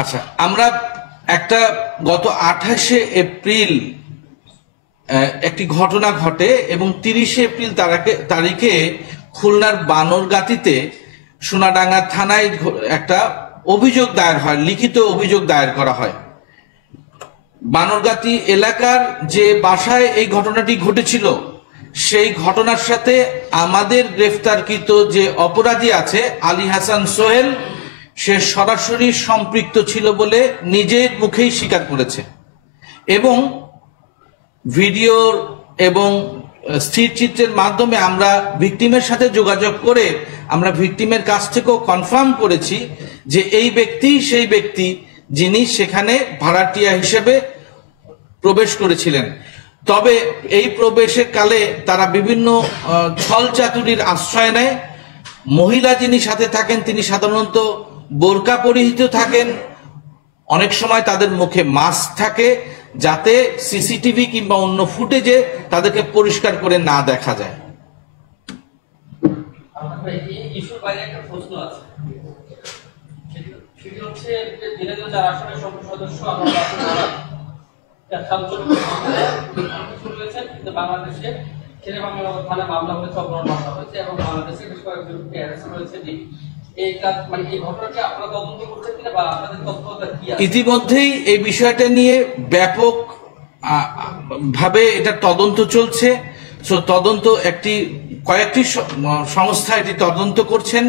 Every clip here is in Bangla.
আচ্ছা, আমরা একটা গত 28শে এপ্রিল একটি ঘটনা ঘটে এবং 30শে এপ্রিল তারিখে খুলনার বানরগাতিতে সোনাডাঙ্গা থানায় একটা অভিযোগ দায়ের হয়, লিখিত অভিযোগ দায়ের করা হয়। বানরগাতি এলাকার যে বাসায় এই ঘটনাটি ঘটেছিল সেই ঘটনার সাথে আমাদের গ্রেফতারকৃত যে অপরাধী আছে আলী হাসান সোহেল, সে সরাসরি সম্পৃক্ত ছিল বলে নিজের মুখেই স্বীকার করেছে এবং ভিডিওর এবং স্থির চিত্রের মাধ্যমে আমরা ভিকটিমের সাথে যোগাযোগ করে আমরা ভিকটিমের কাছ থেকেও কনফার্ম করেছি যে এই ব্যক্তি সেই ব্যক্তি যিনি সেখানে ভাড়াটিয়া হিসেবে প্রবেশ করেছিলেন। তবে এই প্রবেশের কালে তারা বিভিন্ন ছল চাতুরির আশ্রয় নেয়। মহিলা যিনি সাথে থাকেন তিনি সাধারণত বোরকা পরিহিত থাকেন, অনেক সময় তাদের মুখে মাস্ক থাকে যাতে সিসিটিভি কিংবা অন্য ফুটেজে তাদেরকে পরিষ্কার করে না দেখা যায়। বাংলাদেশে থানা মামলা হয়েছে, অপরাধ মামলা হয়েছে এবং বাংলাদেশে বেশ কয়েকজন রয়েছে। ইতিমধ্যেই এই বিষয়টা নিয়ে ব্যাপক ভাবে এটা তদন্ত চলছে। তদন্ত কয়েকটি সংস্থা এটি তদন্ত করছেন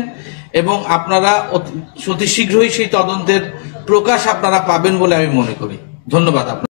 এবং আপনারা অতি শীঘ্রই সেই তদন্তের প্রকাশ আপনারা পাবেন বলে আমি মনে করি। ধন্যবাদ আপনার।